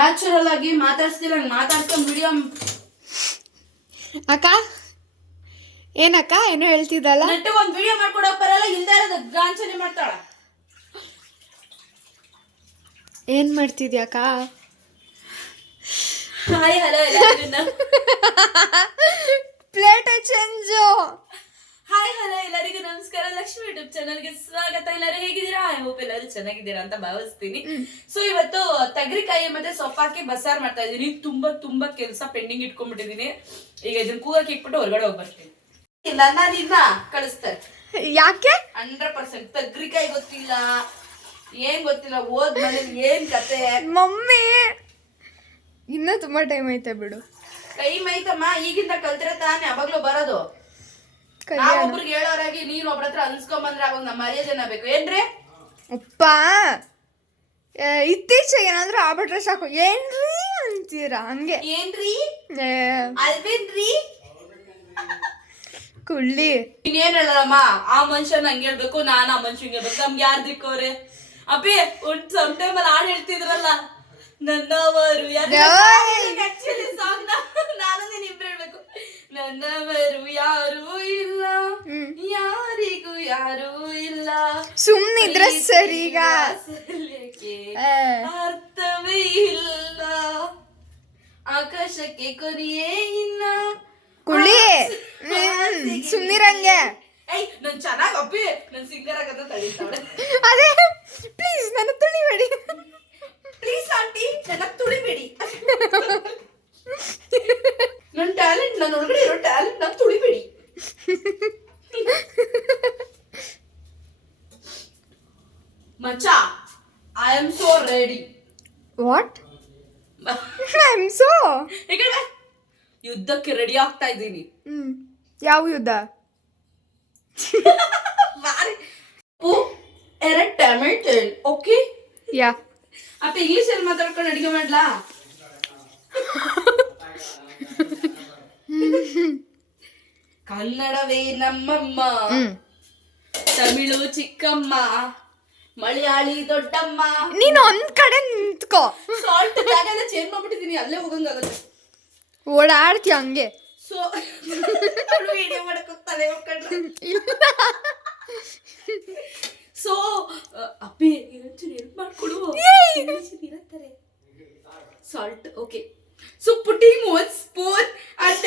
Natural ಆಗಿ ಮಾತಾಡ್ಸ್ತಿಲ್ಲ, ಮಾತಾಡ್ಸ್ಕೊಂಡ್ video. ಅಕ್ಕ ಏನಕ್ಕ ಏನೋ ಹೇಳ್ತಿದ್ದಲ್ಲ. ನೆಟ್ಟಿಗೆ ಒಂದು ವಿಡಿಯೋ ಮಾಡ್ಕೊಡೋ ಬರಲ್ಲ, ಇಲ್ದೇ ಇರೋದು ಗಾಂಚನೆ ಮಾಡ್ತಾಳ. ಏನ್ ಮಾಡ್ತಿದ್ಯಾಕ? Hi hello plate change. Hi hello ಎಲ್ಲರಿಗೂ ನಮಸ್ಕಾರ. ಲಕ್ಷ್ಮಿ ಯೂಟ್ಯೂಬ್ ಚಾನಲ್ಗೆ ಸ್ವಾಗತ. ಎಲ್ಲರೂ ಹೇಗಿದ್ದೀರಾ? ಐ ಹೋಪ್ ಎಲ್ಲರೂ ಚೆನ್ನಾಗಿದ್ದೀರಾ ಅಂತ ಭಾವಿಸ್ತೀನಿ. ಸೊ ಇವತ್ತು ತಗರಿಕಾಯಿ ಮತ್ತೆ ಸೊಪ್ಪಾಕಿ ಬಸಾರ್ ಮಾಡ್ತಾ ಇದೀನಿ. ತುಂಬಾ ಕೆಲಸ ಪೆಂಡಿಂಗ್ ಇಟ್ಕೊಂಡ್ಬಿಟ್ಟಿದೀನಿ. ಈಗ ಇದನ್ನ ಕೂಗಕ್ಕೆ ಇಟ್ಬಿಟ್ಟು ಹೊರಗಡೆ ಹೋಗಿ ಬರ್ತೀನಿ. ಇಲ್ಲ ನಾನು ಇನ್ನ ಕಳಿಸ್ತಾರೆ. ಯಾಕೆ? 100% ತಗರಿಕಾಯಿ ಗೊತ್ತಿಲ್ಲ, ಏನ್ ಗೊತ್ತಿಲ್ಲ. ಓದ್ ಮನೇಲಿ ಏನ್ ಕತೆ ಮಮ್ಮಿ. ಇನ್ನೂ ತುಂಬಾ ಟೈಮ್ ಐತೆ ಬಿಡು. ಟೈಮ್ ಐತಮ್ಮ, ಈಗಿಂದ ಕಲ್ತ್ರೆ ತಾನೇ ಅವಾಗ್ಲೂ ಬರೋದು. ಒಬ್ರಿಗೆ ಹೇಳೋರಾಗಿ ನೀನ್ ಒಬ್ರ ಹತ್ರ ಅನ್ಸ್ಕೊಂಬಂದ್ರೆ ಅವಾಗ ನಮ್ಮ ಮರ್ಯಾದೆನ ಬೇಕು ಏನ್ರಿ? ಅಪ್ಪ ಇತ್ತೀಚೆಗೆ ಏನಾದ್ರೂ ಆಗ್ಬಿಟ್ರೆ ಸಾಕು ಏನ್ರಿ ಅಂತೀರಾ ಹಂಗೆ. ಏನ್ರಿ ಅಲ್ವೇನ್ರಿ ಕುಳ್ಳಿ. ಇನ್ನೇನ್ ಹೇಳಮ್ಮ, ಆ ಮನುಷ್ಯನ ಹಂಗ ಹೇಳ್ಬೇಕು, ನಾನ್ ಆ ಮನುಷ್ಯಂಗೆ ಹೇಳ್ಬೇಕು. ನಮ್ಗೆ ಯಾರು ದಿಕ್ಕವ್ರೆ? ಅಪ್ಪಿ ಒಂದ್ ಸಮ್ ಟೈಮ್ ಅಲ್ಲಿ ಹಾಡು ಹೇಳ್ತಿದ್ರಲ್ಲ, ನನ್ನವರು ಆಕ್ಚುಲಿ ಸಾಂಗ್ ನಾನು ನೀನ್ ಇಬ್ರು ಹೇಳ್ಬೇಕು. ನನ್ನವರು ಯಾರೂ ಇಲ್ಲ, ಯಾರಿಗೂ ಯಾರೂ ಇಲ್ಲ, ಸುಮ್ನಿದ್ರೆ ಸರಿಗ ಅರ್ಥವೇ ಇಲ್ಲ, ಆಕಾಶಕ್ಕೆ ಕೊನೆಯೇ ಇಲ್ಲ. ಕುಳ್ಳಿ ಸುಮ್ನಿರಂಗೆ. ಏಯ್ ನನ್ ಚೆನ್ನಾಗ್ ಅಪ್ಪಿ ನನ್ ಸಿಂಗರ್ ಆಗದ ತಡೀತಾಳೆ. ಅದೇ ಪ್ಲೀಸ್ ನನ್ನ ತುಳಿಬೇಡಿ, ಪ್ಲೀಸ್ ಆಂಟಿ ನನ್ನ ತುಳಿಬೇಡಿ. ನನ್ನ ಟ್ಯಾಲೆಂಟ್, ನನ್ನ ಒಳಗಡೆ ಇರೋ ಟ್ಯಾಲೆಂಟ್ ನಾನು ತುಳಿಬೇಡಿ. ಮಚ್ಚ I am so ready. What? I am so ಯುದ್ಧಕ್ಕೆ ರೆಡಿ ಆಗ್ತಾ ಇದ್ದೀನಿ. ಯಾವ ಯುದ್ಧ? Tomato okay. ಯಾ ಅಪ್ಪ ಇಂಗ್ಲಿಷ್ ಅಲ್ಲಿ ಮಾತಾಡ್ಕೊಂಡು ಅಡಿಗೆ ಮಾಡ್ಲಾ? ಕನ್ನಡವೇ ನಮ್ಮಮ್ಮ, ತಮಿಳು ಚಿಕ್ಕಮ್ಮ, ಮಲಯಾಳಿ ದೊಡ್ಡಮ್ಮ. ನೀನು ಒಂದ್ ಕಡೆ ನಿಂತ್ಕೋ. ಸಾಲ್ಟ್ ಜಾಗ ಚೇಂಜ್ ಮಾಡ್ಬಿಟ್ಟಿದೀನಿ, ಅಲ್ಲೇ ಹೋಗಂಗಾಗುತ್ತೆ. ಓಡಾಡ್ತೀಯ ಹಂಗೆ. ಸೊ ವಿಡಿಯೋ ಮಾಡಕ್ ಹೋಗ್ತಾನೆ ಹೋಗ್ಕೊಂಡ್ರೆ. ಸೊ ಅಪ್ಪಿ ಒಂಚೂರು ಹೆಲ್ಪ್ ಮಾಡ್ಕೊಡು. ಇರತ್ತಾರೆ salt okay. So putting 1 spoon and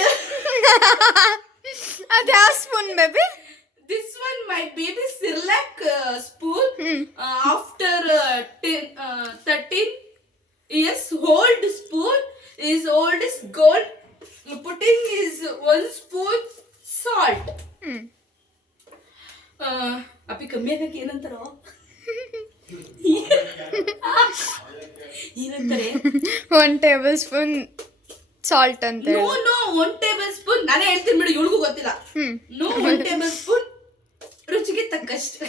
ಅದ ಯಾವ ಸ್ಪೂನ್ ಬೇಬಿ? this one my baby Cerelac spoon. After 13 years old spoon is old is gold. Putting is 1 spoon salt. ಅಪ್ಪಿ ಕಮ್ಮಿ ಆಗಕ್ಕೆ ಏನಂತಾರೋ ಏನಂತಾರೆ? 1 tablespoon ಸಾಲ್ಟ್ ಅಂತ. No 1 tablespoon. ನಾನೇ ಹೇಳ್ತೀನಿ ಬಿಡು, ಇವಳಿಗೂ ಗೊತ್ತಿಲ್ಲ. ನೋ 1 tablespoon, ರುಚಿಗೆ ತಕ್ಕಷ್ಟು.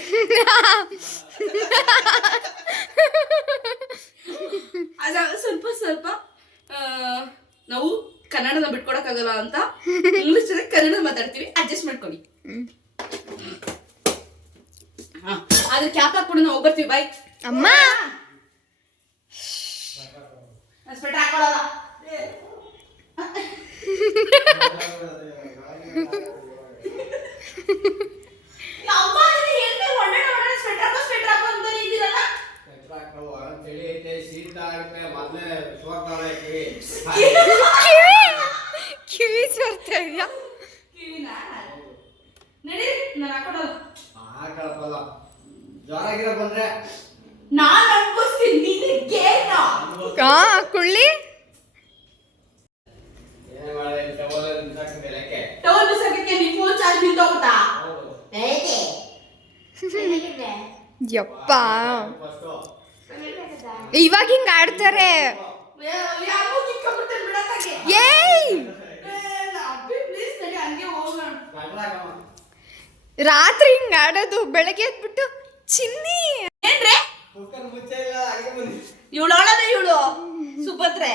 ಅದ ಸ್ವಲ್ಪ ಸ್ವಲ್ಪ ನಾವು ಕನ್ನಡನ ಬಿಟ್ಕೊಡಕ್ಕಾಗಲ್ಲ ಅಂತ ಇಂಗ್ಲಿಷ್ ಜೊತೆ ಕನ್ನಡ ಮಾತಾಡ್ತೀವಿ, ಅಡ್ಜಸ್ಟ್ ಮಾಡ್ಕೊಳ್ಳಿ. ಅದ್ರ ಕ್ಯಾಪ್ ಹಾಕ್ಬಿಡು, ನಾವು ಹೋಗ್ಬರ್ತೀವಿ. ಬಾಯ್ ಅಮ್ಮ. ಸ್ವೆಟರ್ ಹಾಕೊಳ್ಳಲ್ಲ. ಕಿವಿ ಬರ್ತಾ ಇದೆಯಾ? ನಡಿ ನಾನು ಹಾಕೊಳ್ಳಲ್ಲ. ನಾನು ಅನ್ಕೋಸ್ತೀನಿ ನಿನಗೇನೋ. ಕುಳ್ಳಿ ಟವಲ್ ಬಿಸಾಕಕ್ಕೆ ನಿನ್ ಫೋನ್ ಚಾರ್ಜ್ ನಿಂತೋಗ್ಬಿಟ್ಟಾ? ಯಪ್ಪ ಇವಾಗ ಹಿಂಗ ಆಡ್ತಾರೆ. ಏಯ್ ರಾತ್ರಿ ಹಿಂಗ ಆಡೋದು, ಬೆಳಗ್ಗೆ ಎದ್ಬಿಟ್ಟು ಚಿನ್ನಿ ಏನ್ರೆ ಇವಳೋಳದೆ. ಇವಳು ಸುಭದ್ರೆ,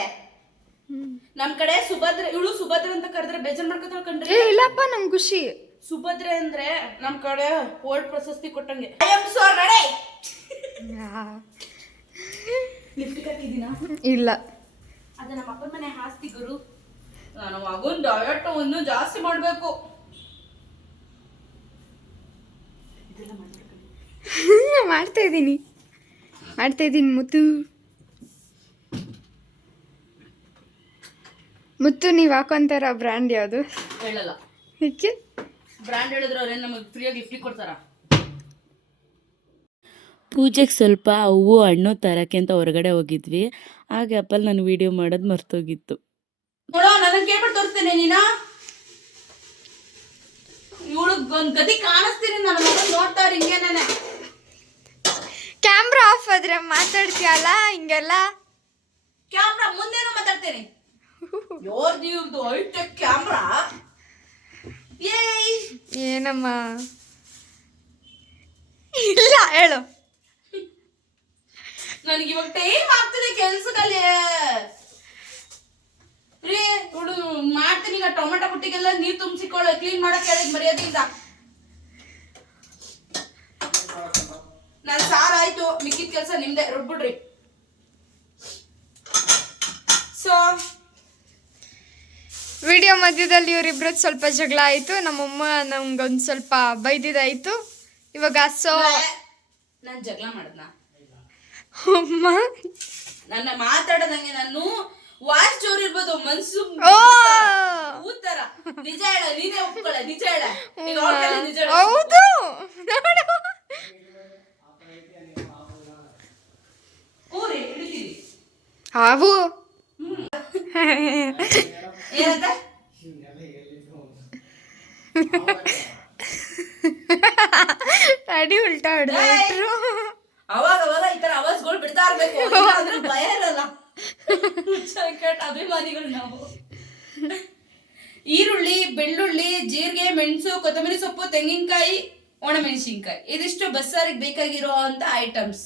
ನಮ್ ಕಡೆ ಸುಭದ್ರೆ. ಇವಳು ಸುಭದ್ರೆ ಅಂತ ಕರೆದ್ರೆ ಬೇಜಾರ್ ಮಾಡ್ಕೊತಾಳ ಕಂಡ್ರಿ. ಇಲ್ಲಪ್ಪ ನಮ್ ಖುಷಿ. ಸುಭದ್ರೆ ಅಂದ್ರೆ ನಮ್ ಕಡೆ ವರ್ಲ್ಡ್ ಪ್ರಶಸ್ತಿ ಕೊಟ್ಟಂಗೆ. I am so ready. Lift ಹಾಕಿದೀನಾ? ಇಲ್ಲ ಅದು ನಮ್ಮ ಅಪ್ಪನ ಮನೆ ಆಸ್ತಿ ಗುರು. ನಾನು ಮಗನ್ ಡಯಟ್ ಇನ್ನೂ ಜಾಸ್ತಿ ಮಾಡ್ಬೇಕು. ಮಾಡ್ತಾ ಇದ್ದೀನಿ ಮುತ್ತು ನೀವು ಹಾಕೊಂತಾರ ಬ್ರ್ಯಾಂಡ್ ಯಾವುದು? ಹೇಳಲ್ಲ. ಏಕೆ? ಬ್ರ್ಯಾಂಡ್ ಹೇಳಿದ್ರೆ ಅವ್ರೇನು ನಮಗೆ ಫ್ರೀಯಾಗಿ ಗಿಫ್ಟ್ ಕೊಡ್ತಾರ? ಪೂಜೆಗೆ ಸ್ವಲ್ಪ ಹೂವು ಹಣ್ಣು ತರಕ್ಕೆ ಅಂತ ಹೊರಗಡೆ ಹೋಗಿದ್ವಿ. ಆ ಗ್ಯಾಪಲ್ಲಿ ನಾನು ವಿಡಿಯೋ ಮಾಡೋದು ಮರ್ತೋಗಿತ್ತು. ನೋಡೋ ನನಗೆ ಕೇಳ್ಬಿಟ್ಟು ತೋರಿಸ್ತೇನೆ ನೀನು. ಇವಳಿಗೆ ಒಂದು ಗತಿ ಕಾಣಿಸ್ತೀನಿ. ನನ್ನ ಮಗನ್ ನೋಡ್ತಾವ್ರಿ ಹಿಂಗೇನೆ. ಕ್ಯಾಮ್ರಾ ಆಫ್ ಆದ್ರೆ ಮಾತಾಡ್ತೀಯಲ್ಲ ಹಿಂಗೆಲ್ಲ. ಕ್ಯಾಮ್ರಾ ಮುಂದೇನೋ ಮಾತಾಡ್ತೇನೆ. ಇವ್ರದ್ದು ಹೈಟೆಕ್ ಕ್ಯಾಮ್ರಾ. ಏಯ್ ಏನಮ್ಮ? ಇಲ್ಲ ಹೇಳು. ನನಗೆ ಇವಾಗ ಟೈಮ್ ಆಗ್ತದೆ ಕೆಲ್ಸದಲ್ಲಿ. ರೀ ಹುಡು ಮಾಡ್ತೀನಿ. ಈಗ ಟೊಮೆಟೊ ಬುಟ್ಟಿಗೆಲ್ಲ ನೀರು ತುಂಬಿಸಿಕೊಳ್ಳೋ ಕ್ಲೀನ್ ಮಾಡಕ್ ಹೇಳಿದ್ ಮರ್ಯಾದೆಯಿಂದ. ನನ್ನ ಸಾರ ಆಯ್ತು, ಮಿಕ್ಕಿದ ಕೆಲಸ ನಿಮ್ದೆ, ರುಬ್ಬಿಡ್ರಿ. ಸೊ ವಿಡಿಯೋ ಮಧ್ಯದಲ್ಲಿ ಇವರಿಬ್ರದ್ದು ಸ್ವಲ್ಪ ಜಗಳ ಆಯಿತು. ನಮ್ಮಮ್ಮ ನಮ್ಗೊಂದು ಸ್ವಲ್ಪ ಬೈದಿದ್ದಾಯಿತು. ಇವಾಗ ನಾನು ಜಗಳ ಮಾಡದ್ನ? ಅಮ್ಮ ನನ್ನ ಮಾತಾಡದಂಗೆ ನಾನು ವಾಯ್ಸ್ ಜೋರ್ ಇರ್ಬೋದು, ಮನ್ಸು ಊತರ. ನಿಜ ಹೇಳ, ನೀನೇ ಒಪ್ಕೊಳ್ಳ. ನಿಜ ಹೇಳ, ನಿಜ ಹೇಳ. ಹೌದು ಊರಿ ಹಿಡಿತೀರಿ ಹಾವು. ಏನಂತ? ಅಡಿ ಉಲ್ಟಾ ಹೊಡೆದ್ರು. ಅವಾಗ ಈ ತರ ಅವಾಜ್ಗಳು ಬಿಡ್ತಾ ಇರ್ಬೇಕು, ಅಂದ್ರೆ ಭಯ ಇರಲ್ಲ. ಅಭಿಮಾನಿಗಳು ನಾವು. ಈರುಳ್ಳಿ, ಬೆಳ್ಳುಳ್ಳಿ, ಜೀರಿಗೆ, ಮೆಣಸು, ಕೊತ್ತಂಬರಿ ಸೊಪ್ಪು, ತೆಂಗಿನಕಾಯಿ, ಒಣಮೆಣಸಿನ್ಕಾಯಿ, ಇದಿಷ್ಟು ಬಸ್ಸಾರಿಗೆ ಬೇಕಾಗಿರೋ ಅಂತ ಐಟಮ್ಸ್.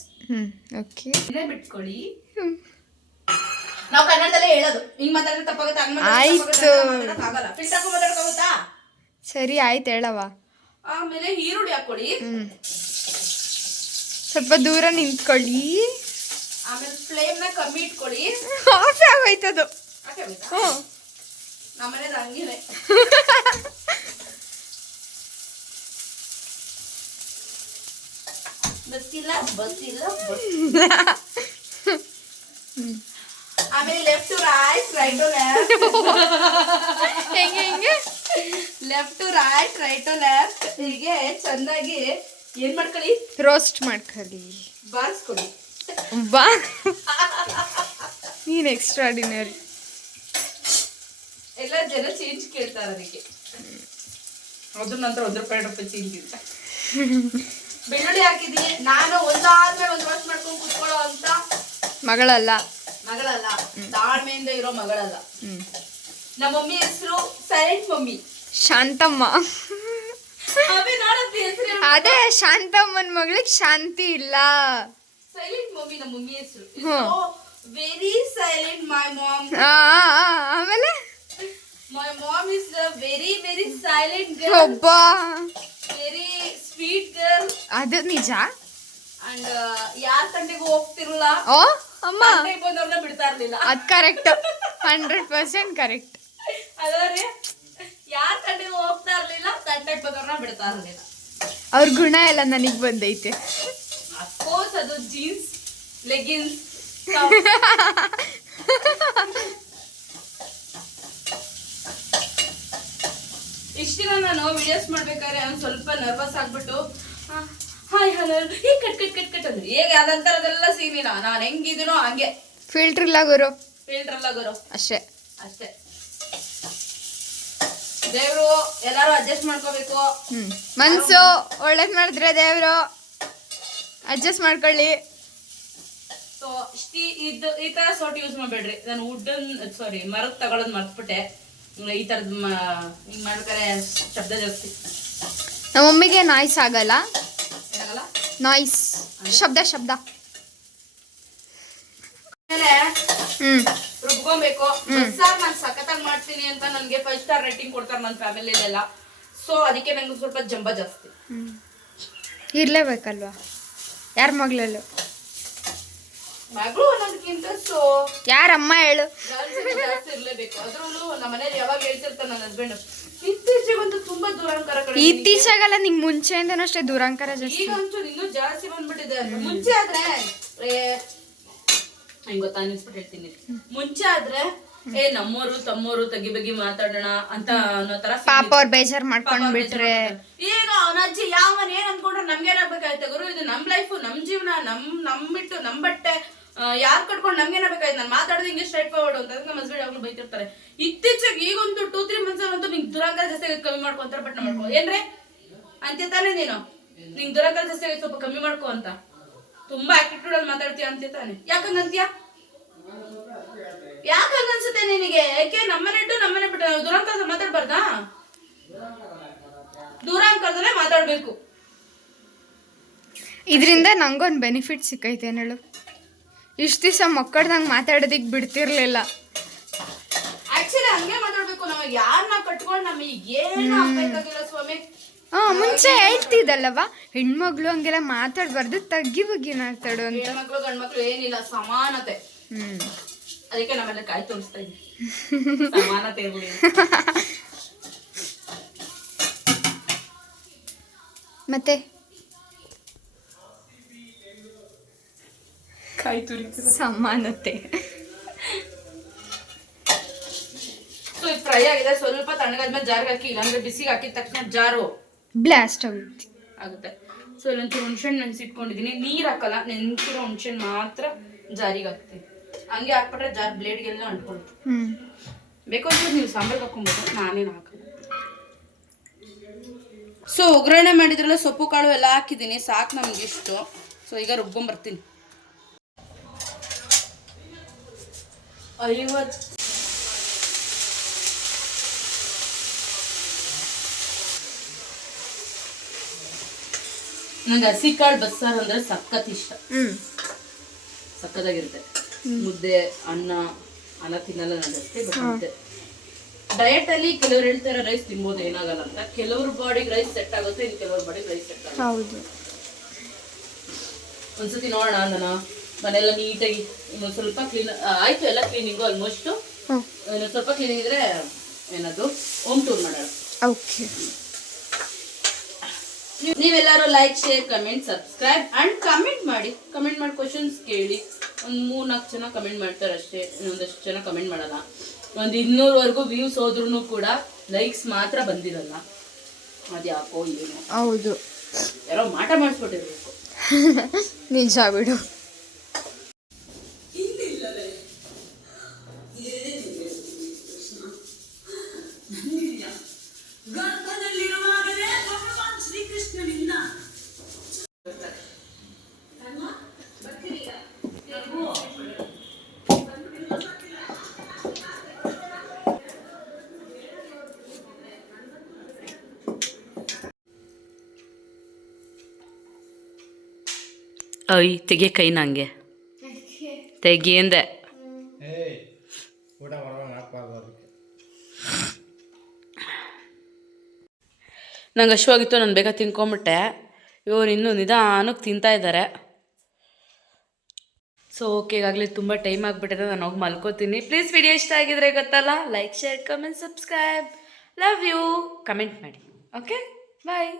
ಓಕೆ, ಬಿಟ್ಕೊಳ್ಳಿ. ನಾವು ಕನ್ನಡದಲ್ಲೇ ಹೇಳೋದು. ಹಿಂಗ್ ಮಾತಾಡಿದ್ರೆ ತಪ್ಪಾಗುತ್ತೆ, ಹಂಗ್ ಆಯ್ತು. ಆಗಲ್ಲ. ಫಿಲ್ಟರ್ ಮಾತಾಡಕ್ಕಾಗುತ್ತಾ? ಸರಿ ಆಯ್ತು ಹೇಳವ. ಆಮೇಲೆ ಈರುಳ್ಳಿ ಹಾಕೊಳ್ಳಿ. ಸ್ವಲ್ಪ ದೂರ ನಿಂತ್ಕೊಳ್ಳಿ. ಆಮೇಲೆ ಫ್ಲೇಮ್ ನ ಕಮ್ಮಿ ಇಟ್ಕೊಳ್ಳಿ. ಆಫ್ ಆಗೋಯ್ತದು. ನಮ್ಮನೆ ಹಂಗಿವೆ. ಬಸ್ಸಿಲ್ಲ. ಆಮೇಲೆ left to right, right to left. ಹೆಂಗೆ left to right, right to left. ಹೀಗೆ ಚೆನ್ನಾಗಿ ಏನ್ ಮಾಡ್ಕೊಳ್ಳಿ? ರೋಸ್ಟ್ ಮಾಡ್ಕೊಳ್ಳಿ, ಬಾರಿಸ್ಕೊಳ್ಳಿ. ಬಾ ನೀನ್ ಎಕ್ಸ್ಟ್ರಾಡಿನರಿ. ಎಲ್ಲ ಜನ ಚೇಂಜ್ ಕೇಳ್ತಾರೆ ಅದಕ್ಕೆ. ಅದ್ರ ನಂತರ ₹1 ಚೇಂಜ್ ಇರುತ್ತೆ. ಬೆಳ್ಳುಳ್ಳಿ ಹಾಕಿದೀನಿ ನಾನು. ಒಂದಾದ್ಮೇಲೆ ಒಂದು ರೋಸ್ಟ್ ಮಾಡ್ಕೊಂಡು ಕುತ್ಕೊಳ್ಳೋ ಅಂತ ಮಗಳಲ್ಲ, ತಾಳ್ಮೆಯಿಂದ ಇರೋ ಮಗಳಲ್ಲ. ನಮ್ಮ ಮಮ್ಮಿ ಹೆಸರು ಸೈಲೆಂಟ್ ಮಮ್ಮಿ, ಶಾಂತಮ್ಮ. ಹೆಸರು ಅದೇ ಶಾಂತಮ್ಮನ ಮಗಳಿಗೆ ಶಾಂತಿ ಇಲ್ಲ. ಸೈಲೆಂಟ್ ಮಮ್ಮಿ ನಮ್ಮ ಮಮ್ಮಿ ಹೆಸರು. Very silent my mom. ಆಮೇಲೆ my mom is very very silent girl. ಒಬ್ಬ ವೆರಿ ಸ್ವೀಟ್ ಗರ್ಲ್. ಅದು ನಿಜ. ಅಂಡ್ ಯಾರ ತಂಟೆಗೂ ಹೋಗ್ತಿರಲ್ಲ. ಓ ಅಮ್ಮ, ಬಂದವ್ರನ್ನ ಬಿಡ್ತಾ ಇರ್ಲಿಲ್ಲ. ಅದ್ ಕರೆಕ್ಟ್, 100% ಕರೆಕ್ಟ್. ಅದೇ ಯಾರ ತಂಟೆಗೂ ಹೋಗ್ತಾ ಇರ್ಲಿಲ್ಲ, ತಂಟೆಗೆ ಬಂದವ್ರನ್ನ ಬಿಡ್ತಾ ಇರ್ಲಿಲ್ಲ. ಅವ್ರ ಗುಣ ಎಲ್ಲ ನನಗ್ ಬಂದೈತೆ. ಅಫ್ಕೋರ್ಸ್ ಅದು ಜೀನ್ಸ್, ಲೆಗಿನ್ಸ್. ಇಷ್ಟ ದಿನ ನಾನು ವಿಡಿಯೋಸ್ ಮಾಡ್ಬೇಕಾದ್ರೆ ಒಂದ್ ಸ್ವಲ್ಪ ನರ್ವಸ್ ಆಗ್ಬಿಟ್ಟು ಹಾಯ್ ಹಲೋ ಕಟ್ ಅಂದ್ರೆ ಹೇಗೆ ಅದಂತರದೆಲ್ಲ ಸೀನಿಲ್ಲ. ನಾನು ಹೆಂಗಿದೀನೋ ಹಂಗೆ. ಫಿಲ್ಟರ್ ಇಲ್ಲ ಗುರು, ಅಷ್ಟೇ. ದೇವ್ರು ಎಲ್ಲಾರು ಅಡ್ಜಸ್ಟ್ ಮಾಡ್ಕೋಬೇಕು. ಮನ್ಸು ಒಳ್ಳೇದ್ ಮಾಡಿದ್ರೆ ದೇವ್ರು ಅಡ್ಜಸ್ಟ್ ಮಾಡ್ಕೊಳ್ಳಿ. ಸೊ ಈ ತರ ಸೋಟ್ ಯೂಸ್ ಮಾಡ್ಬೇಡ್ರಿ. ನಾನು ಮರದ ತಗೊಳೋದ್ ಮರ್ತ್ಬಿಟ್ಟೆ. ಈ ತರದ್ ಹಿಂಗ್ ಮಾಡ್ಬೇಕಾರೆ ಶಬ್ದ ಜಾಸ್ತಿ. ನಮ್ಮ ಮಮ್ಮಿಗೆ ನಾಯ್ಸ್ ಆಗಲ್ಲ. ನಾಯ್ಸ್ ಶಬ್ದ. ರುಬ್ಕೊಬೇಕು. ಸಾರ್ ನಾನು ಸಖತ್ತಾಗಿ ಮಾಡ್ತೀನಿ ಅಂತ ನನ್ಗೆ 5 ಸ್ಟಾರ್ ರೇಟಿಂಗ್ ಕೊಡ್ತಾರೆ ನನ್ನ ಫ್ಯಾಮಿಲಿಲೆಲ್ಲ. ಸೊ ಅದಕ್ಕೆ ನಂಗೆ ಸ್ವಲ್ಪ ಜಂಬ ಜಾಸ್ತಿ. ಇರ್ಲೇಬೇಕಲ್ವಾ, ಯಾರ ಮಗಳಲ್ಲೂ. ಮಗಳು ಅನ್ನೋದಕ್ಕಿಂತ ಸೊ ಯಾರಮ್ಮ ಹೇಳು? ಜಾಸ್ತಿ ಇರ್ಲೇಬೇಕು. ಅದ್ರಲ್ಲೂ ನಮ್ಮ ಮನೇಲಿ ಯಾವಾಗ ಹೇಳ್ತಿರ್ತಾನೆ ನನ್ನ ಹಸ್ಬೆಂಡ್, ಇತ್ತೀಚೆಗಂತೂ ತುಂಬಾ ದೂರಾಂಕಾರ ಇತ್ತೀಚೆಗಲ್ಲ, ನಿಂಗೆ ಮುಂಚೆಯಿಂದನೂ ಅಷ್ಟೇ ದೂರಾಂಕಾರ ಜಾಸ್ತಿ. ಈಗಂತೂ ಇನ್ನೂ ಜಾಸ್ತಿ ಬಂದ್ಬಿಟ್ಟಿದೆ. ಮುಂಚೆ ಆದ್ರೆ ಹೆಂಗ್ ಗೊತ್ತಾ ಅನ್ಸ್ಬಿಟ್ಟು ಹೇಳ್ತೀನಿ. ಮುಂಚೆ ಆದ್ರೆ ನಮ್ಮೋರು ತಮ್ಮೋರು ತಗಿ ಬಗಿ ಮಾತಾಡೋಣ ಅಂತ ಅನ್ನೋ ತರ ಪಾಪ ಅವ್ರು ಬೇಜಾರ್ ಮಾಡ್ಕೊಂಡ್ ಬಿಟ್ರೆ. ಈಗ ಅವನ ಅಜ್ಜಿ ಯಾವನ್ ಏನ್ ಅನ್ಕೊಂಡ್ರೆ ನಮ್ಗೇನಾಗ್ಬೇಕಾಯ್ತು ಗುರು? ಇದು ನಮ್ ಲೈಫ್, ನಮ್ ಜೀವನ, ನಮ್ ಬಿಟ್ಟು ನಮ್ ಬಟ್ಟೆ ಯಾರ್ ಕಟ್ಕೊಂಡು ನಮ್ಗೇನಾಗ್ಬೇಕಾಯ್ತು? ನಾನು ಮಾತಾಡೋದು ಹಿಂಗೆ ಸ್ಟ್ರೈಟ್ ಫಾರ್ವರ್ಡ್ ಅಂತ ನಮ್ಮ ಹಸ್ಬೆಂಡ್ ಯಾವಾಗ್ಲೂ ಬೈತಿರ್ತಾರೆ. ಇತ್ತೀಚೆಗೆ ಈಗೊಂದು 2-3 ಮಂತ್ಸ್ ಅಂತೂ ನಿಂಗೆ ದುರಾಂಕಾರ ಜಾಸ್ತಿ ಆಗಿ ಕಮ್ಮಿ ಮಾಡ್ಕೊಂತಾರೆ. ಬಟ್ ಮಾಡ್ಕೊ ಏನ್ರೆ ಅಂತೆ ತಾನೇ ನೀನು, ನಿಂಗೆ ದುರಾಂಕಾರ ಜಾಸ್ತಿ ಆಗಿ ಸ್ವಲ್ಪ ಕಮ್ಮಿ ಮಾಡ್ಕೊ ಅಂತ. ತುಂಬಾ ಆಟಿಟ್ಯೂಡ್ ಅಲ್ಲಿ ಮಾತಾಡ್ತೀಯ ಅಂತೆ ತಾನೆ. ಯಾಕಂಗಂತೀಯ? ಯಾಕಂಗ ಅನ್ಸುತ್ತೆ ನಿನಗೆ? ಯಾಕೆ ನಮ್ಮನೆ ಬಿಟ್ಟು ನಾವು ದುರಾಂಕಾರದಲ್ಲಿ ಮಾತಾಡ್ಬಾರ್ದಾ? ದುರಾಂಕಾರದಲ್ಲೇ ಮಾತಾಡ್ಬೇಕು. ಇದರಿಂದ ನಂಗೊಂದು ಬೆನಿಫಿಟ್ ಸಿಕ್ಕೈತೆ ಹೇಳು. ಇಷ್ಟು ದಿವಸ ಮಕ್ಕಳ್ದಂಗೆ ಮಾತಾಡೋದಿಕ್ ಬಿಡ್ತಿರ್ಲಿಲ್ಲ. ಆಕ್ಚುಲಿ ಹಂಗೆ ಮಾತಾಡ್ಬೇಕು. ನಮಗೆ ಯಾರನ್ನ ಕಟ್ಕೊಂಡು ನಮಗೆ ಏನು ಆಗ್ಬೇಕಾಗಿಲ್ಲ ಸ್ವಾಮಿ. ಮುಂಚೆ ಹೇಳ್ತಿದ್ದಲ್ಲವ, ಹೆಣ್ಮಗ್ಳು ಹಂಗೆಲ್ಲ ಮಾತಾಡ್ಬಾರ್ದು, ತಗ್ಗಿ ಬಗ್ಗೆ ಮಾತಾಡು ಅಂತ. ಹೆಣ್ಮಕ್ಳು ಗಂಡ್ಮಕ್ಳು ಏನಿಲ್ಲ, ಸಮಾನತೆ. ಅದಕ್ಕೆ ನಮ್ಮೆಲ್ಲ ಕಾಯಿ ತೋರಿಸ್ತಾ ಇದ್ವಿ, ಸಮಾನತೆ. ಮತ್ತೆ ಕಾಯಿ ತುರಿ ಸಮಾನತೆ. ಸೊ ಇದು ಫ್ರೈ ಆಗಿದೆ. ಸ್ವಲ್ಪ ತಣ್ಣಗಾದ್ಮೇಲೆ ಜಾರ್ಗೆ ಹಾಕಿ, ಇಲ್ಲಾಂದ್ರೆ ಬಿಸಿಗೆ ಹಾಕಿದ ತಕ್ಷಣ ಜಾರು ಬ್ಲಾಸ್ಟ್ ಆಗುತ್ತೆ. ಸೊ ಇಲ್ಲೊಂಚೂರು ಹುಣ್ಸೆಹಣ್ಣು ನೆನ್ಸಿಟ್ಕೊಂಡಿದ್ದೀನಿ. ನೀರ್ ಹಾಕಲ್ಲ, ನೆನ್ಸಿರೋ ಹುಣ್ಸೆಹಣ್ಣು ಮಾತ್ರ ಜಾರಿಗೆ ಹಾಕ್ತೀನಿ. ಹಂಗೆ ಹಾಕ್ಬಿಟ್ರೆ ಜಾರ್ ಬ್ಲೇಡ್ಗೆಲ್ಲ ಅಂಟ್ಕೊಳ್ತು. ಬೇಕಾದ್ರೆ ನೀವು ಸಾಂಬಾರ್ಗೆ ಹಾಕೊಂಬೋದು, ನಾನೇನು ಹಾಕಲ್ಲ. ಸೊ ಒಗ್ಗರಣೆ ಮಾಡಿದ್ರಲ್ಲ, ಸೊಪ್ಪು ಕಾಳು ಎಲ್ಲ ಹಾಕಿದ್ದೀನಿ, ಸಾಕು ನಮ್ಗೆ ಇಷ್ಟು. ಸೊ ಈಗ ರುಬ್ಕೊಂಬರ್ತೀನಿ. 50 ನಂಗೆ ಹಸಿ ಕಾಳು ಬಸ್ಸಾರು ಅಂದ್ರೆ ಸಖತ್ ಇಷ್ಟ. ಸಖತ್ತಾಗಿರುತ್ತೆ. ಮುದ್ದೆ ಅನ್ನ ತಿನ್ನಲ್ಲ ನಾನು ಅಷ್ಟೇ. ಬಟ್ ಡಯಟ್ ಅಲ್ಲಿ ಕೆಲವ್ರು ಹೇಳ್ತಾರೆ ರೈಸ್ ತಿನ್ಬೋದು, ಏನಾಗಲ್ಲ ಅಂತ. ಕೆಲವ್ರ ಬಾಡಿಗೆ ರೈಸ್ ಸೆಟ್ ಆಗುತ್ತೆ, ಇನ್ನು ಕೆಲವ್ರ ಬಾಡಿಗೆ ರೈಸ್ ಸೆಟ್ ಆಗುತ್ತೆ. ಹೌದು. ಒಂದ್ಸತಿ ನೋಡೋಣ. ನಾನು ಮನೆಯೆಲ್ಲ ನೀಟಾಗಿ ಇನ್ನೊಂದು ಸ್ವಲ್ಪ ಕ್ಲೀನ್ ಆಯ್ತು, ಎಲ್ಲ ಕ್ಲೀನಿಂಗು ಆಲ್ಮೋಸ್ಟ್. ಇನ್ನೊಂದು ಸ್ವಲ್ಪ ಕ್ಲೀನಿಂಗ್ ಇದ್ರೆ ಏನದು ಹೋಮ್ ಟೂರ್ ಮಾಡೋಣ. ಓಕೆ. ನೀವೆಲ್ಲರೂ like, share, comment, subscribe and comment ಮಾಡಿ ಕ್ವಶನ್ಸ್ ಕೇಳಿ. ಒಂದು 3-4 ಜನ ಕಮೆಂಟ್ ಮಾಡ್ತಾರೆ ಅಷ್ಟೇ, ಇನ್ನೊಂದಷ್ಟು ಜನ ಕಮೆಂಟ್ ಮಾಡಲ್ಲ. ಒಂದು 200ವರೆಗೂ ವ್ಯೂಸ್ ಹೋದ್ರೂ ಕೂಡ ಲೈಕ್ಸ್ ಮಾತ್ರ ಬಂದಿರಲ್ಲ. ಅದ್ಯಾಕೋ ಏನು? ಹೌದು, ಯಾರೋ ಮಾಟ ಮಾಡಿಸ್ಬಿಟ್ಟಿರ್ಬೇಕು. ನಿಜ ಬಿಡು. ಅಯ್ಯ ತೆಗೆ ಕೈ ನಂಗೆ ತೆಗಿ ಅಂದೆ. ನಂಗೆ ಹಶ್ವಾಗಿತ್ತು, ನಾನು ಬೇಗ ತಿನ್ಕೊಂಬಿಟ್ಟೆ. ಇವ್ರು ಇನ್ನೂ ನಿಧಾನಕ್ಕೆ ತಿಂತಾ ಇದ್ದಾರೆ. ಸೊ ಓಕೆ, ಈಗಾಗಲೇ ತುಂಬ ಟೈಮ್ ಆಗಿಬಿಟ್ಟಿದೆ, ನಾನು ಹೋಗಿ ಮಲ್ಕೋತೀನಿ. ಪ್ಲೀಸ್ ವಿಡಿಯೋ ಇಷ್ಟ ಆಗಿದ್ರೆ ಗೊತ್ತಲ್ಲ, like, share, comment, subscribe. Love you. Comment ಮಾಡಿ. ಓಕೆ, ಬಾಯ್.